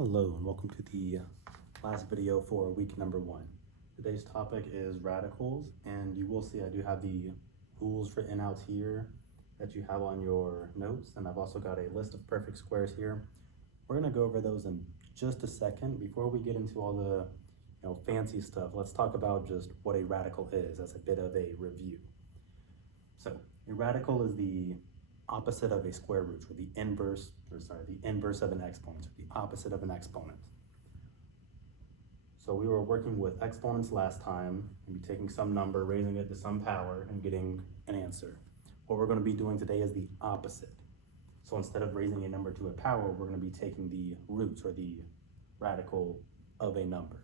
Hello and welcome to the last video for week number 1. Today's topic is radicals, and you will see I do have the rules written out here that you have on your notes, and I've also got a list of perfect squares here. We're going to go over those in just a second. Before we get into all the fancy stuff, let's talk about just what a radical is as a bit of a review. So a radical is the opposite of a square root, or the inverse of an exponent, or the opposite of an exponent. So we were working with exponents last time, and taking some number, raising it to some power, and getting an answer. What we're going to be doing today is the opposite. So instead of raising a number to a power, we're going to be taking the roots, or the radical of a number.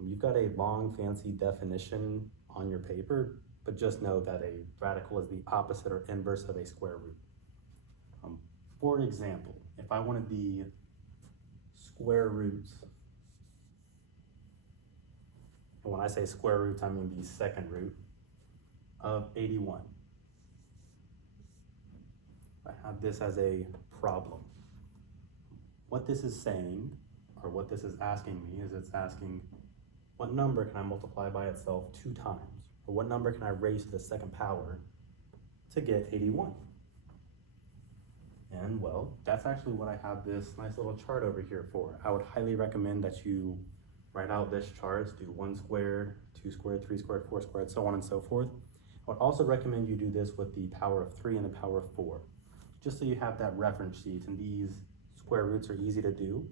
You've got a long, fancy definition on your paper, but just know that a radical is the opposite or inverse of a square root. For example, if I wanted the square root, and when I say square root, I mean the second root of 81. I have this as a problem. What this is saying, or what this is asking me, is it's asking, what number can I multiply by itself 2 times? Or what number can I raise to the second power to get 81? And well, that's actually what I have this nice little chart over here for. I would highly recommend that you write out this chart, do 1 squared, 2 squared, 3 squared, 4 squared, so on and so forth. I would also recommend you do this with the power of 3 and the power of 4, just so you have that reference sheet. And these square roots are easy to do,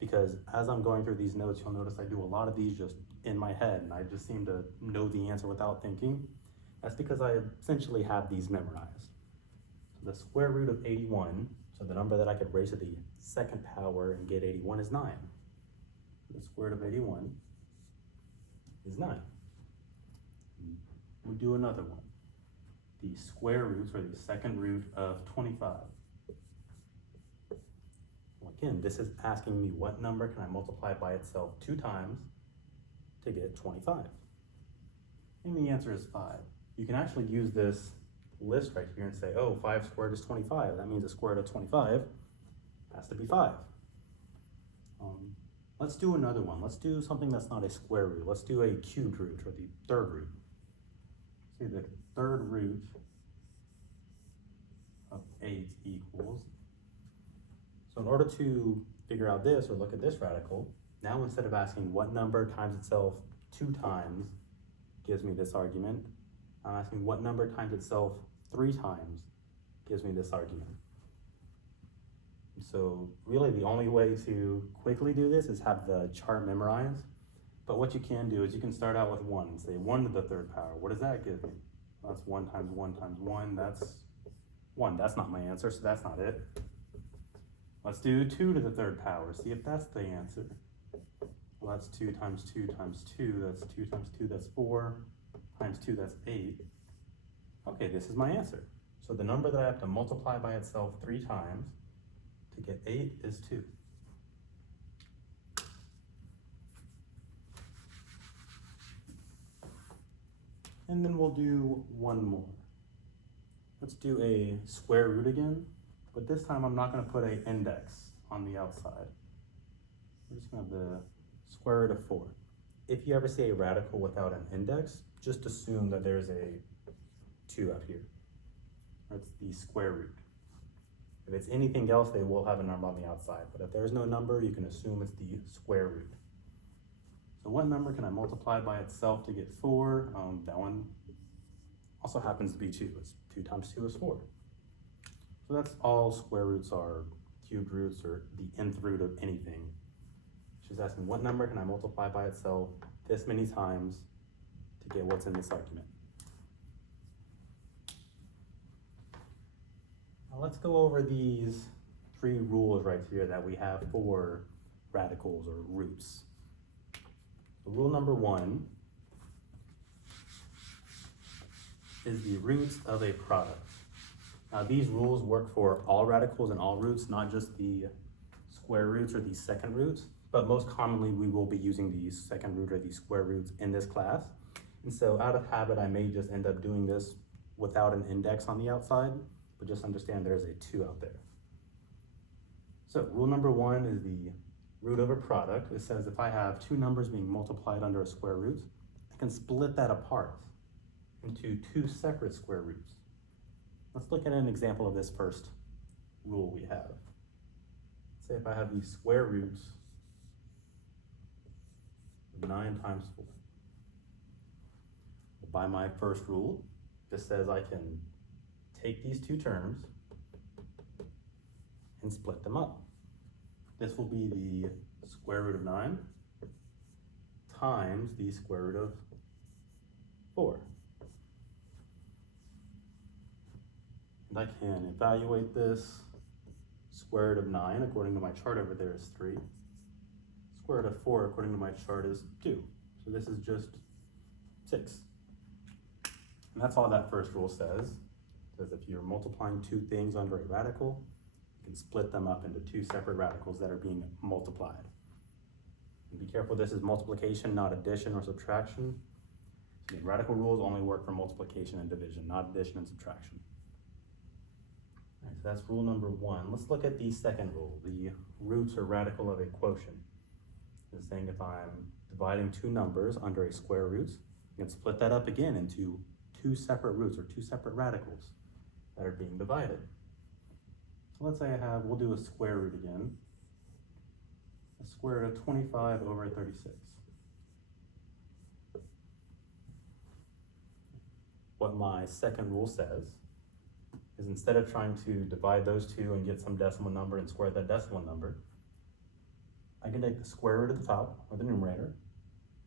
because as I'm going through these notes, you'll notice I do a lot of these just in my head, and I just seem to know the answer without thinking. That's because I essentially have these memorized. So the square root of 81, so the number that I could raise to the second power and get 81 is 9. The square root of 81 is 9. We'll do another one. The square roots, or the second root of 25. Well, again, this is asking me what number can I multiply by itself 2 times to get 25. And the answer is 5. You can actually use this list right here and say, oh, 5 squared is 25. That means the square root of 25 has to be 5. Let's do another one. Let's do something that's not a square root. Let's do a cubed root, or the third root. See, the third root of 8 equals. So in order to figure out this, or look at this radical, now instead of asking what number times itself 2 times gives me this argument, I'm asking what number times itself 3 times gives me this argument. So really the only way to quickly do this is have the chart memorized. But what you can do is you can start out with 1 and say 1 to the third power. What does that give me? Well, that's 1 times 1 times 1, that's 1. That's not my answer, so that's not it. Let's do 2 to the third power, see if that's the answer. Well, that's 2 times 2 times 2, that's 2 times 2, that's 4, times 2, that's 8. Okay, this is my answer. So the number that I have to multiply by itself 3 times to get 8 is 2. And then we'll do one more. Let's do a square root again, but this time I'm not going to put an index on the outside. We're just going to have the square root of 4. If you ever see a radical without an index, just assume that there's a 2 out here. That's the square root. If it's anything else, they will have a number on the outside, but if there's no number, you can assume it's the square root. So what number can I multiply by itself to get 4? That one also happens to be 2. It's 2 times 2 is 4. So that's all square roots are, cubed roots, or the nth root of anything. She's asking what number can I multiply by itself this many times to get what's in this argument. Now let's go over these 3 rules right here that we have for radicals, or roots. So rule number 1 is the roots of a product. Now these rules work for all radicals and all roots, not just the square roots or the second roots, but most commonly we will be using the second root or the square roots in this class. And so out of habit, I may just end up doing this without an index on the outside, but just understand there's a 2 out there. So rule number 1 is the root of a product, it says if I have two numbers being multiplied under a square root, I can split that apart into two separate square roots. Let's look at an example of this first rule we have. Say if I have the square roots of 9 times 4. By my first rule, this says I can take these two terms and split them up. This will be the square root of 9 times the square root of 4. And I can evaluate this. Square root of 9, according to my chart over there, is 3. Square root of 4, according to my chart, is 2. So this is just 6. And that's all that first rule says. It says if you're multiplying two things under a radical, you can split them up into two separate radicals that are being multiplied. And be careful, this is multiplication, not addition or subtraction. So the radical rules only work for multiplication and division, not addition and subtraction. All right, so that's rule number 1. Let's look at the second rule, the roots or radical of a quotient. It's saying if I'm dividing two numbers under a square root, you can split that up again into two separate roots or two separate radicals that are being divided. So let's say we'll do a square root again. A square root of 25 over 36. What my second rule says is instead of trying to divide those two and get some decimal number and square that decimal number, I can take the square root at the top, or the numerator,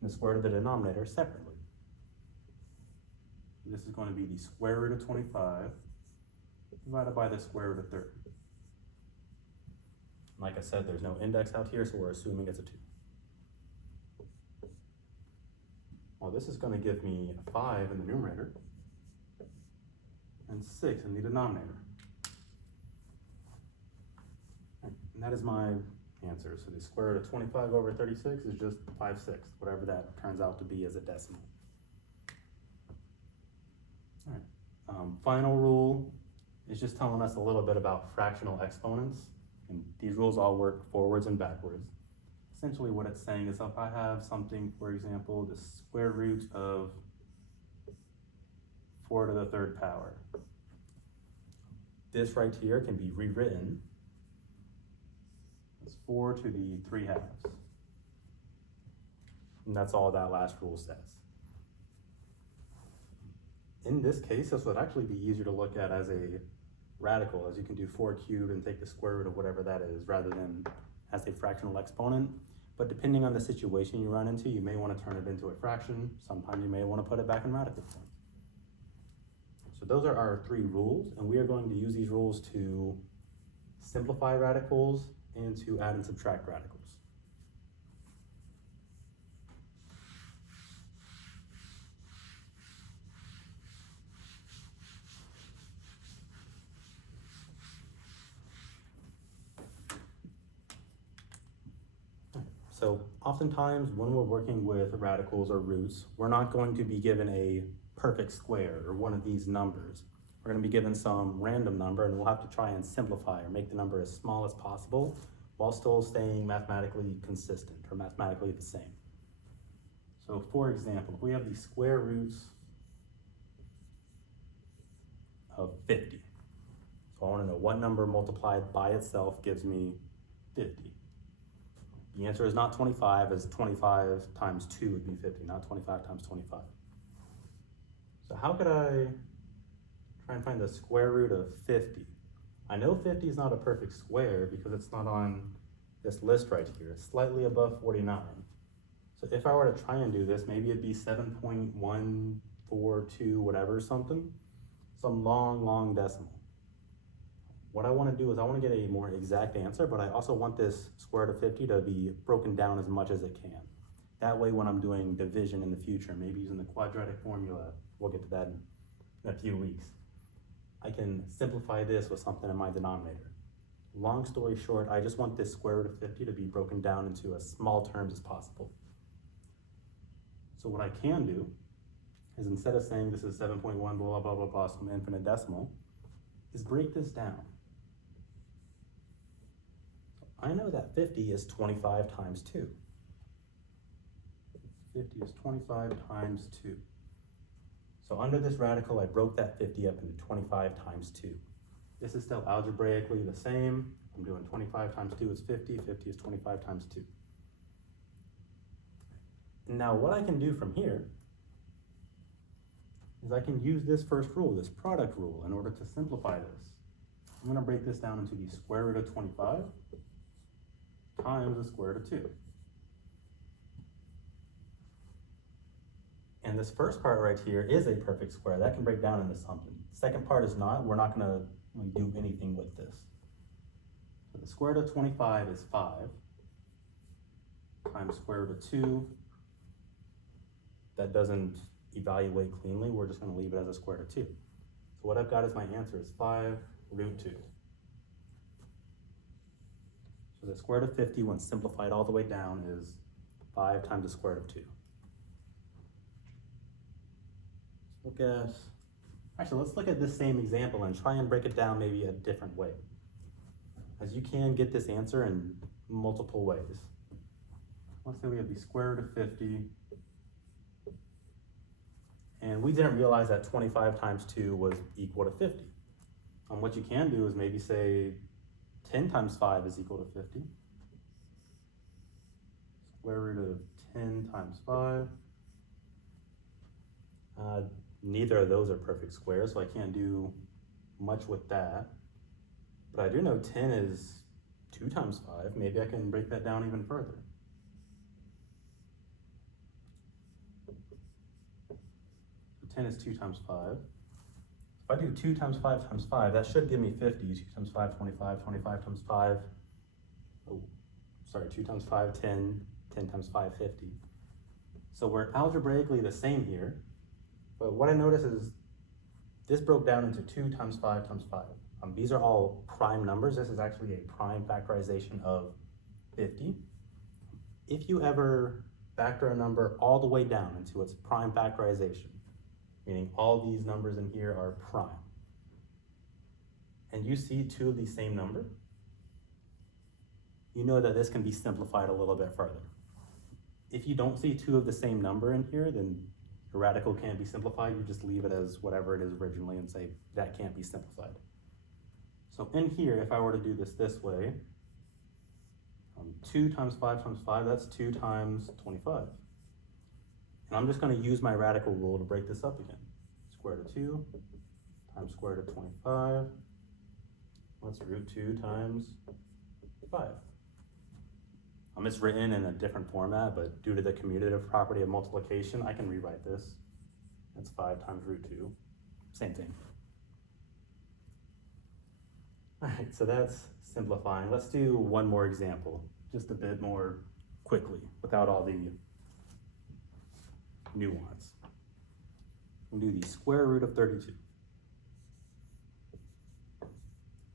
and the square root of the denominator separately. This is going to be the square root of 25 divided by the square root of 30. Like I said, there's no index out here, so we're assuming it's a 2. Well, this is going to give me a 5 in the numerator and 6 in the denominator. And that is my answer. So the square root of 25 over 36 is just 5/6, whatever that turns out to be as a decimal. All right. Final rule is just telling us a little bit about fractional exponents. And these rules all work forwards and backwards. Essentially what it's saying is if I have something, for example, the square root of 4 to the 3rd power. This right here can be rewritten as 4 to the 3/2. And that's all that last rule says. In this case, this would actually be easier to look at as a radical, as you can do 4 cubed and take the square root of whatever that is, rather than as a fractional exponent. But depending on the situation you run into, you may want to turn it into a fraction. Sometimes you may want to put it back in radical form. So those are our 3 rules, and we are going to use these rules to simplify radicals and to add and subtract radicals. So oftentimes when we're working with radicals or roots, we're not going to be given a perfect square or one of these numbers. We're going to be given some random number, and we'll have to try and simplify or make the number as small as possible while still staying mathematically consistent or mathematically the same. So for example, if we have the square roots of 50. So I want to know what number multiplied by itself gives me 50. The answer is not 25, as 25 times 2 would be 50, not 25 times 25. So how could I try and find the square root of 50? I know 50 is not a perfect square because it's not on this list right here. It's slightly above 49. So if I were to try and do this, maybe it'd be 7.142 whatever something. Some long decimal. What I want to do is I want to get a more exact answer, but I also want this square root of 50 to be broken down as much as it can. That way when I'm doing division in the future, maybe using the quadratic formula, we'll get to that in a few weeks, I can simplify this with something in my denominator. Long story short, I just want this square root of 50 to be broken down into as small terms as possible. So what I can do is instead of saying this is 7.1 blah, blah, blah, blah, some infinite decimal, is break this down. I know that 50 is 25 times 2. 50 is 25 times 2. So under this radical, I broke that 50 up into 25 times 2. This is still algebraically the same. I'm doing 25 times 2 is 50, 50 is 25 times 2. Now what I can do from here is I can use this first rule, this product rule, in order to simplify this. I'm gonna break this down into the square root of 25 times the square root of 2. And this first part right here is a perfect square. That can break down into something. Second part is not. We're not gonna do anything with this. So the square root of 25 is 5 times square root of 2. That doesn't evaluate cleanly. We're just gonna leave it as a square root of 2. So what I've got as my answer is 5 root 2. So the square root of 50, when simplified all the way down, is 5 times the square root of 2. Let's look at this same example and try and break it down maybe a different way, as you can get this answer in multiple ways. Let's say we have the square root of 50, and we didn't realize that 25 times 2 was equal to 50. What you can do is maybe say 10 times 5 is equal to 50. Square root of 10 times 5. Neither of those are perfect squares, so I can't do much with that. But I do know 10 is 2 times 5. Maybe I can break that down even further. So 10 is 2 times 5. If I do 2 times 5 times 5, that should give me 50. 2 times 5, 25, 25 times 5. 2 times 5, 10, 10 times 5, 50. So we're algebraically the same here. But what I notice is this broke down into 2 times 5 times 5. These are all prime numbers. This is actually a prime factorization of 50. If you ever factor a number all the way down into its prime factorization, meaning all these numbers in here are prime, and you see 2 of the same number, you know that this can be simplified a little bit further. If you don't see 2 of the same number in here, then a radical can't be simplified. You just leave it as whatever it is originally and say that can't be simplified. So in here, if I were to do this way, 2 times 5 times 5, that's 2 times 25. And I'm just going to use my radical rule to break this up again. Square root of 2 times square root of 25. What's root 2 times 5? It's written in a different format, but due to the commutative property of multiplication, I can rewrite this. That's 5 times root 2. Same thing. All right, so that's simplifying. Let's do one more example, just a bit more quickly, without all the nuance. We'll do the square root of 32.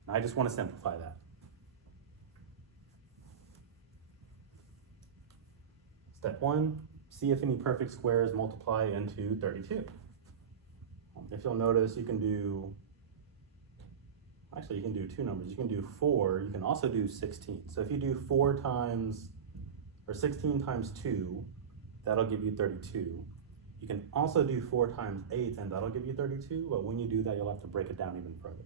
I just want to simplify that. Step 1, see if any perfect squares multiply into 32. If you'll notice, you can do 2 numbers. You can do 4, you can also do 16. So if you do 16 times 2, that'll give you 32. You can also do 4 times 8, and that'll give you 32, but when you do that, you'll have to break it down even further.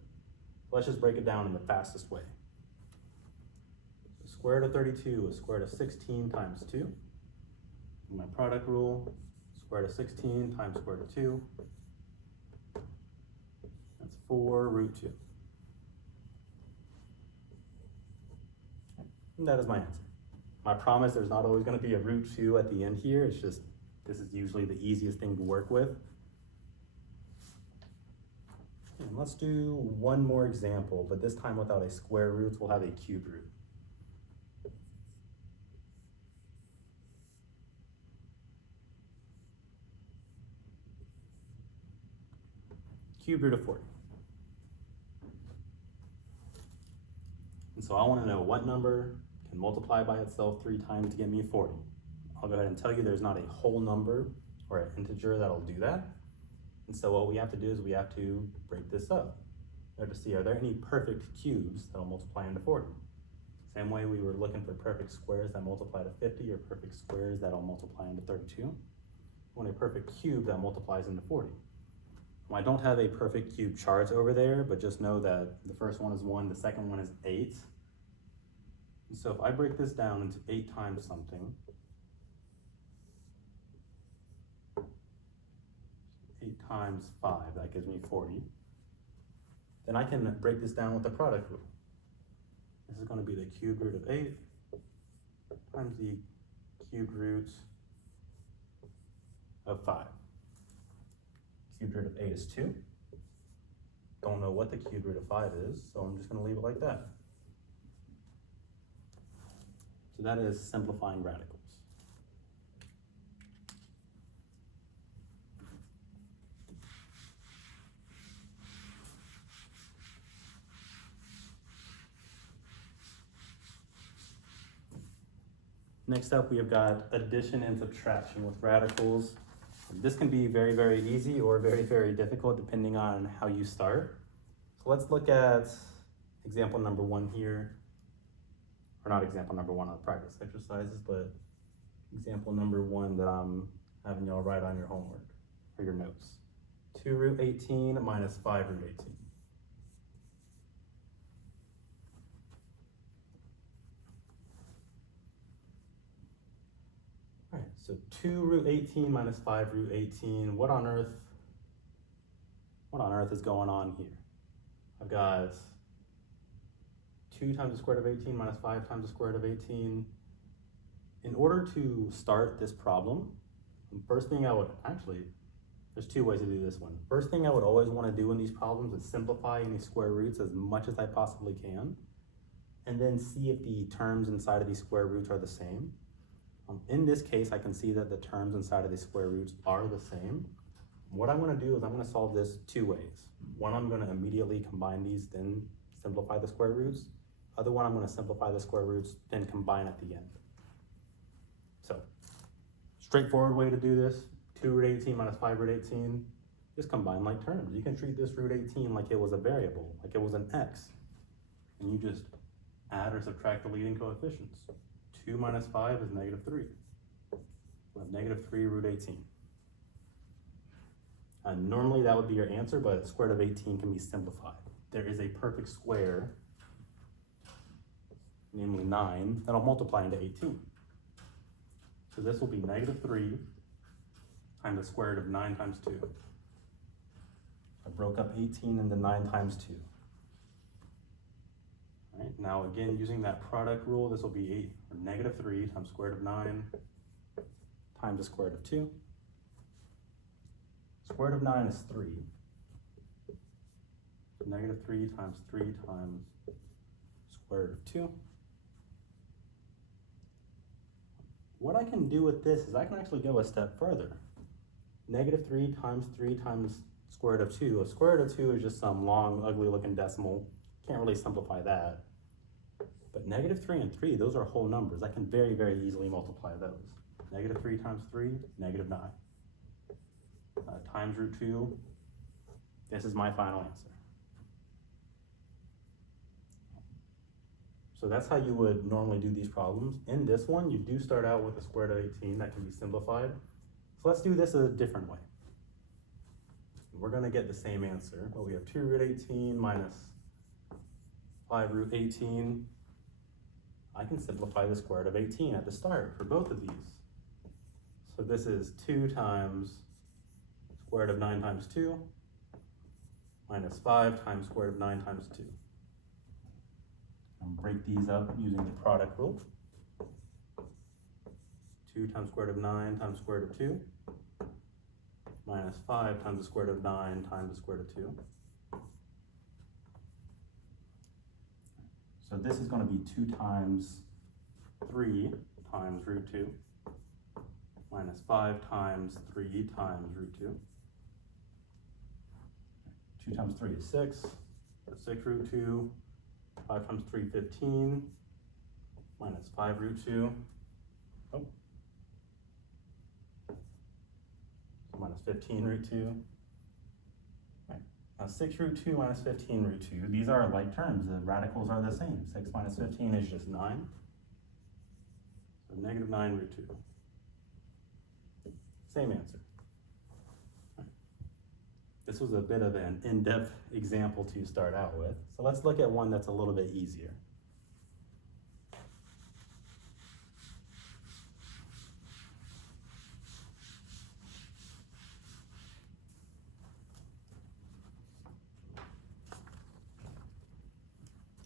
Let's just break it down in the fastest way. The square root of 32 is square root of 16 times 2. My product rule, square root of 16 times square root of 2. That's 4 root 2. And that is my answer. I promise there's not always going to be a root 2 at the end here. It's just, this is usually the easiest thing to work with. And let's do one more example, but this time without a square root, we'll have a cube root. Cube root of 40. And so I want to know what number can multiply by itself 3 times to get me 40. I'll go ahead and tell you there's not a whole number or an integer that'll do that. And so what we have to do is we have to break this up in order to see, are there any perfect cubes that'll multiply into 40? Same way we were looking for perfect squares that multiply to 50 or perfect squares that'll multiply into 32. We want a perfect cube that multiplies into 40. Well, I don't have a perfect cube chart over there, but just know that the first one is 1, the second one is 8. And so if I break this down into 8 times something, 8 times 5, that gives me 40. Then I can break this down with the product rule. This is going to be the cubed root of 8 times the cubed root of 5. Cubed root of 8 is 2. Don't know what the cubed root of 5 is, so I'm just going to leave it like that. So that is simplifying radicals. Next up, we have got addition and subtraction with radicals. This can be very, very easy or very, very difficult depending on how you start. So let's look at example number 1 here. Or not example number 1 on the practice exercises, but example number 1 that I'm having y'all write on your homework or your notes. 2 root 18 minus 5 root 18. All right, so 2 root 18 minus 5 root 18. What on earth is going on here? I've got 2 times the square root of 18 minus 5 times the square root of 18. In order to start this problem, the first thing I would, actually, there's 2 ways to do this one. First thing I would always want to do in these problems is simplify any square roots as much as I possibly can, and then see if the terms inside of these square roots are the same. In this case, I can see that the terms inside of these square roots are the same. What I'm going to do is I'm going to solve this 2 ways. One, I'm going to immediately combine these, then simplify the square roots. Other one, I'm going to simplify the square roots, then combine at the end. So, straightforward way to do this, 2 root 18 minus 5 root 18, just combine like terms. You can treat this root 18 like it was a variable, like it was an x. And you just add or subtract the leading coefficients. 2 minus 5 is negative 3. We have negative 3 root 18. Normally that would be your answer, but square root of 18 can be simplified. There is a perfect square, namely 9, that'll multiply into 18. So this will be negative 3 times the square root of 9 times 2. I broke up 18 into 9 times 2. All right, now again, using that product rule, this will be negative 3 times square root of 9 times the square root of 2. Square root of 9 is 3. So negative 3 times 3 times square root of 2. What I can do with this is I can actually go a step further. Negative 3 times square root of 2. A square root of 2 is just some long, ugly looking decimal. Can't really simplify that. But negative 3 and 3, those are whole numbers. I can very, very easily multiply those. Negative 3 times 3, negative 9. Times root 2, this is my final answer. So that's how you would normally do these problems. In this one, you do start out with a square root of 18 that can be simplified. So let's do this a different way. We're going to get the same answer, but we have 2 root 18 minus 5 root 18. I can simplify the square root of 18 at the start for both of these. So this is 2 times square root of 9 times 2 minus 5 times square root of 9 times 2. And break these up using the product rule. 2 times square root of 9 times square root of 2 minus 5 times the square root of 9 times the square root of 2. So this is going to be 2 times 3 times root 2 minus 5 times 3 times root 2. 2 times 3 is 6. 6 root 2. 5 times 3, 15. Minus 5 root 2. Oh. Minus 15 root 2. Right. Now 6 root 2 minus 15 root 2, these are like terms, the radicals are the same. 6 minus 15 is just 9. So negative 9 root 2. Same answer. This was a bit of an in-depth example to start out with. So let's look at one that's a little bit easier.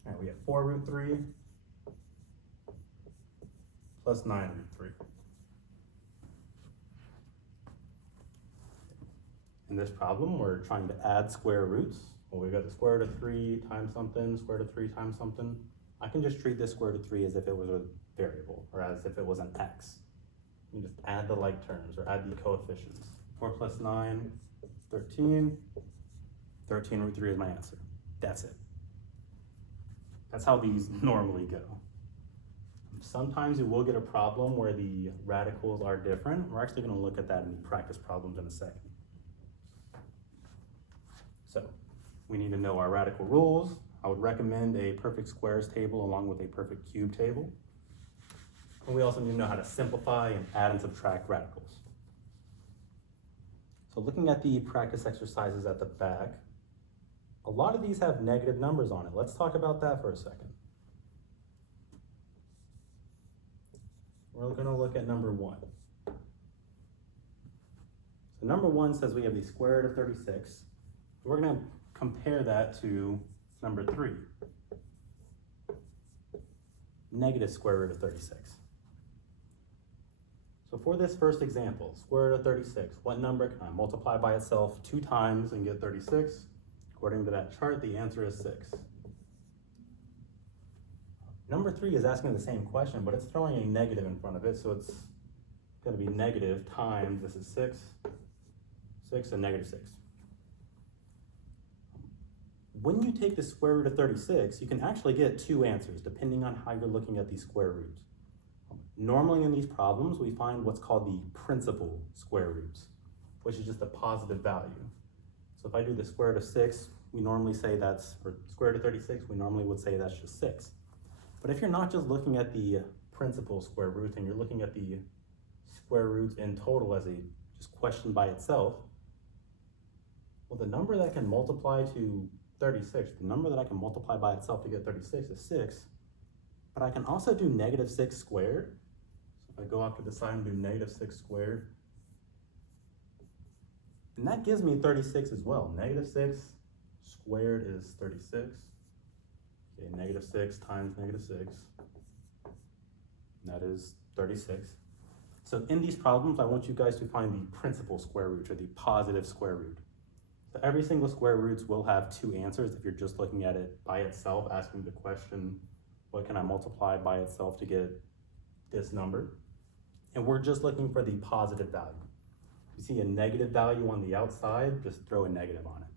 All right, we have 4 root 3 plus 9 root 3. In this problem, we're trying to add square roots. Well, we've got the square root of 3 times something, square root of 3 times something. I can just treat this square root of 3 as if it was a variable, or as if it was an x. You just add the like terms, or add the coefficients. 4 plus 9, 13. 13 root 3 is my answer. That's it. That's how these normally go. Sometimes you will get a problem where the radicals are different. We're actually going to look at that in the practice problems in a second. So we need to know our radical rules. I would recommend a perfect squares table along with a perfect cube table. And we also need to know how to simplify and add and subtract radicals. So looking at the practice exercises at the back, a lot of these have negative numbers on it. Let's talk about that for a second. We're going to look at number 1. So number 1 says we have the square root of 36. We're going to compare that to number 3, negative square root of 36. So for this first example, square root of 36, what number can I multiply by itself 2 times and get 36? According to that chart, the answer is 6. Number 3 is asking the same question, but it's throwing a negative in front of it, so it's going to be negative times, this is 6, 6, and negative 6. When you take the square root of 36, you can actually get 2 answers depending on how you're looking at these square roots. Normally in these problems, we find what's called the principal square roots, which is just a positive value. So if I do the square root of 6, we normally say that's, or square root of 36, we normally would say that's just 6. But if you're not just looking at the principal square roots and you're looking at the square roots in total as a just question by itself, well, the number that can multiply to 36, the number that I can multiply by itself to get 36 is 6, but I can also do negative 6 squared. So if I go off to the side and do negative 6 squared, and that gives me 36 as well. Negative 6 squared is 36. Okay, negative 6 times negative 6, that is 36. So in these problems, I want you guys to find the principal square root, or the positive square root. So every single square roots will have 2 answers if you're just looking at it by itself, asking the question, what can I multiply by itself to get this number? And we're just looking for the positive value. If you see a negative value on the outside, just throw a negative on it.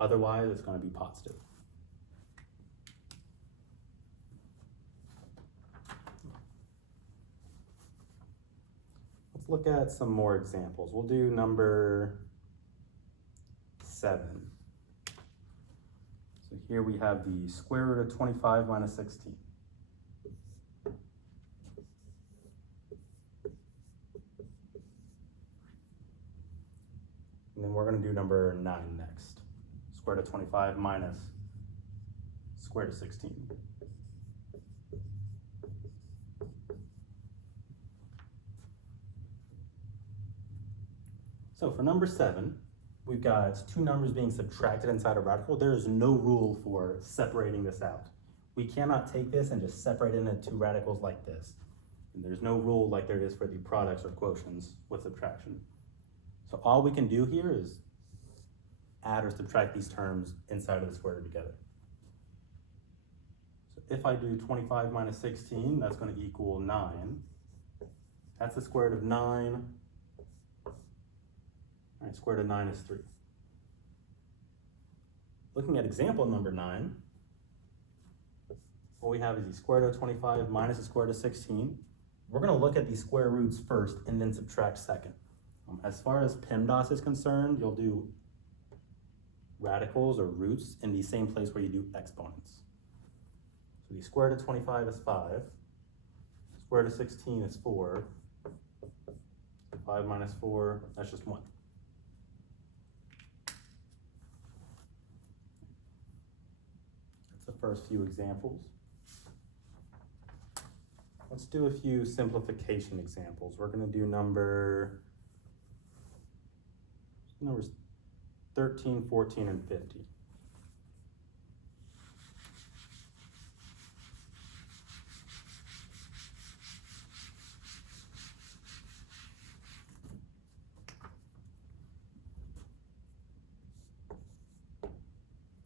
Otherwise, it's going to be positive. Let's look at some more examples. We'll do number 7. So here we have the square root of 25 minus 16. And then we're going to do number 9 next. Square root of 25 minus square root of 16. So for number 7, we've got 2 numbers being subtracted inside a radical. There is no rule for separating this out. We cannot take this and just separate it into 2 radicals like this. And there's no rule like there is for the products or quotients with subtraction. So all we can do here is add or subtract these terms inside of the square root together. So if I do 25 minus 16, that's going to equal 9. That's the square root of 9. All right, square root of 9 is 3. Looking at example number 9, what we have is the square root of 25 minus the square root of 16. We're going to look at the square roots first and then subtract second. As far as PEMDAS is concerned, you'll do radicals or roots in the same place where you do exponents. So the square root of 25 is 5. Square root of 16 is 4. 5 minus 4, that's just 1. That's the first few examples. Let's do a few simplification examples. We're going to do numbers 13, 14, and 50.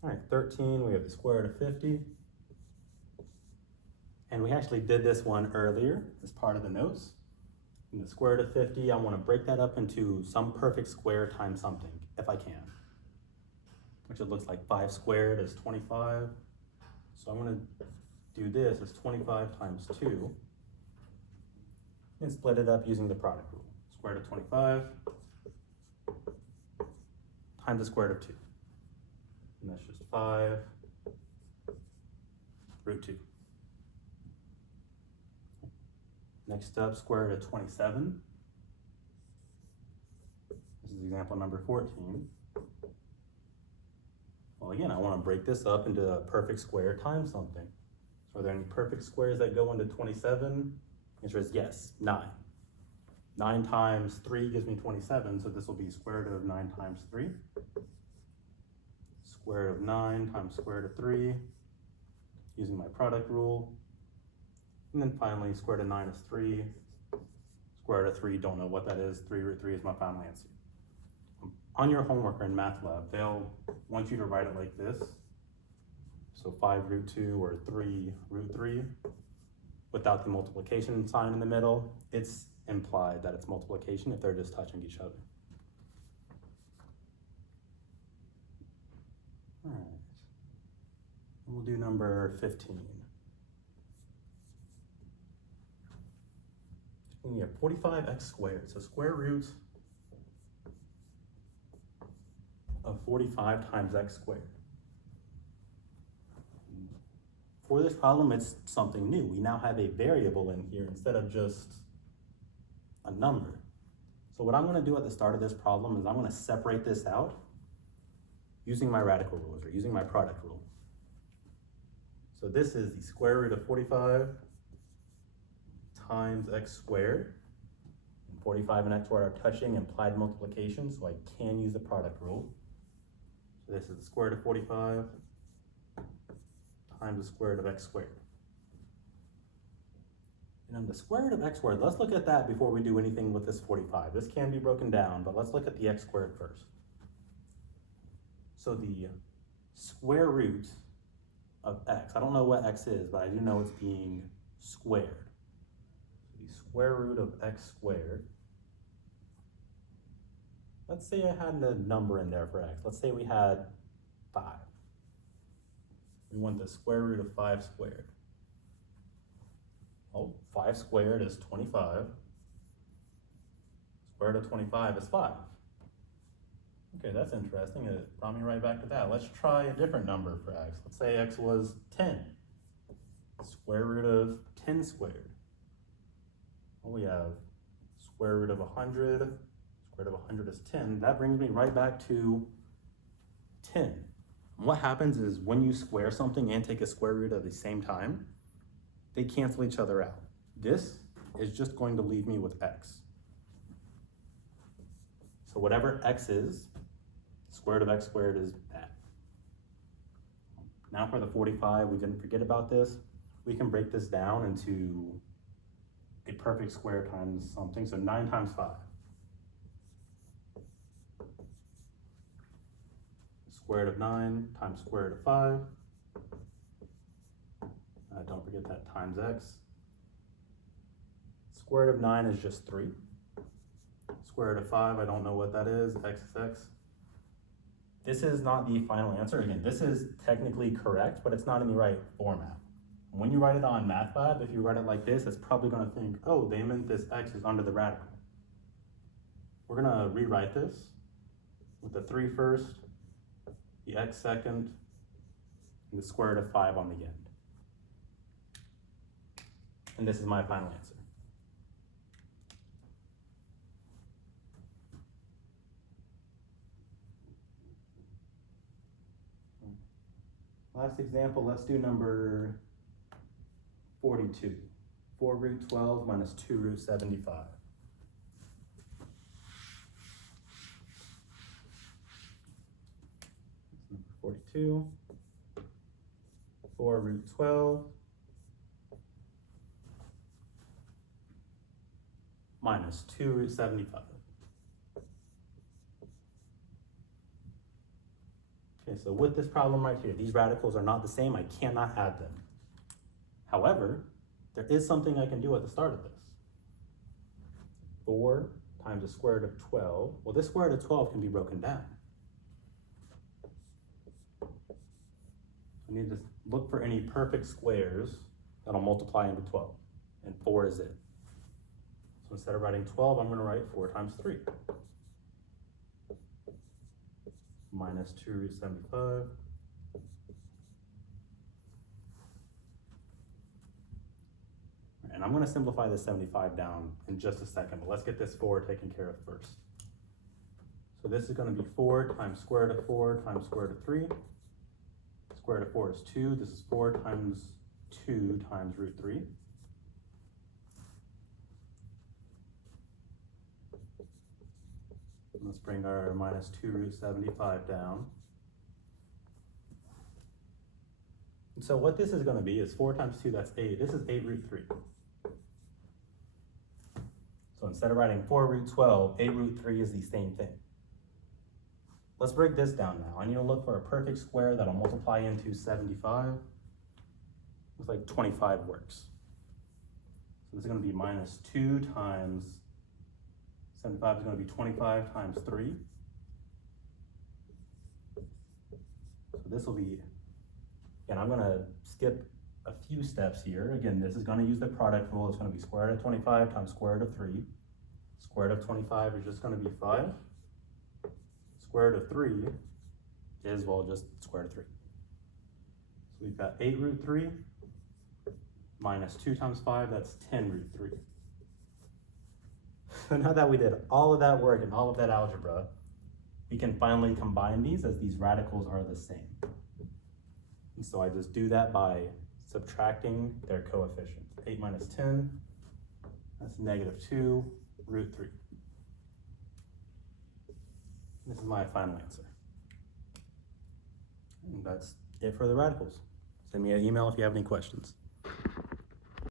All right, 13, we have the square root of 50. And we actually did this one earlier as part of the notes. In the square root of 50, I want to break that up into some perfect square times something, if I can. Which it looks like 5 squared is 25. So I'm going to do this as 25 times 2. And split it up using the product rule. Square root of 25 times the square root of 2. And that's just 5 root 2. Next up, square root of 27. This is example number 14. Well, again, I want to break this up into a perfect square times something. So are there any perfect squares that go into 27? The answer is yes, 9. 9 times 3 gives me 27, so this will be square root of 9 times 3. Square root of 9 times square root of 3, using my product rule. And then finally, square root of 9 is 3. Square root of 3, don't know what that is. 3 root 3 is my final answer. On your homework or in math lab, they'll want you to write it like this. So 5 root 2 or 3 root 3 without the multiplication sign in the middle. It's implied that it's multiplication if they're just touching each other. All right, we'll do number 15. We have 45x squared, so square root of 45 times x squared. For this problem, it's something new. We now have a variable in here instead of just a number. So what I'm going to do at the start of this problem is I'm going to separate this out using my radical rules or using my product rule. So this is the square root of 45 times x squared. And 45 and x squared are touching implied multiplication, so I can use the product rule. So this is the square root of 45 times the square root of x squared. And on the square root of x squared, let's look at that before we do anything with this 45. This can be broken down, but let's look at the x squared first. So the square root of x, I don't know what x is, but I do know it's being squared. The square root of x squared. Let's say I had a number in there for x. Let's say we had 5. We want the square root of 5 squared. Well, 5 squared is 25. Square root of 25 is 5. Okay, that's interesting. It brought me right back to that. Let's try a different number for x. Let's say x was 10. Square root of 10 squared. Well, we have square root of 100. Square root of 100 is 10. That brings me right back to 10. And what happens is when you square something and take a square root at the same time, they cancel each other out. This is just going to leave me with x. So whatever x is, square root of x squared is that. Now for the 45, we didn't forget about this. We can break this down into a perfect square times something. So 9 times 5. Square root of 9 times square root of 5. Don't forget that times x. Square root of 9 is just 3. Square root of 5, I don't know what that is. X is x. This is not the final answer. Again, this is technically correct, but it's not in the right format. When you write it on MATLAB, if you write it like this, it's probably going to think, oh, they meant this x is under the radical. We're going to rewrite this with the 3 first the x second, and the square root of 5 on the end. And this is my final answer. Last example, let's do number 42. 4 root 12 minus 2 root 75. Number 42. 4 root 12 minus 2 root 75. Okay, so with this problem right here, these radicals are not the same. I cannot add them. However, there is something I can do at the start of this. 4 times the square root of 12. Well, this square root of 12 can be broken down. I need to look for any perfect squares that'll multiply into 12. And 4 is it. So instead of writing 12, I'm going to write 4 times 3. Minus 2 root 75. And I'm going to simplify this 75 down in just a second, but let's get this 4 taken care of first. So this is going to be 4 times square root of 4 times square root of 3. Square root of 4 is 2. This is 4 times 2 times root 3. Let's bring our minus 2 root 75 down. And so what this is going to be is 4 times 2, that's 8. This is 8 root 3. So instead of writing 4 root 12, 8 root 3 is the same thing. Let's break this down now. I need to look for a perfect square that'll multiply into 75. Looks like 25 works. So this is going to be minus 2 times 75 is going to be 25 times 3. So this will be, and I'm going to skip a few steps here. Again, this is going to use the product rule. It's going to be square root of 25 times square root of 3. Square root of 25 is just going to be 5. Square root of 3 is, well, just square root of 3. So we've got 8 root 3 minus 2 times 5, that's 10 root 3. So now that we did all of that work and all of that algebra, we can finally combine these as these radicals are the same. And so I just do that by subtracting their coefficients. 8 minus 10, that's negative 2 root 3. This is my final answer. And that's it for the radicals. Send me an email if you have any questions.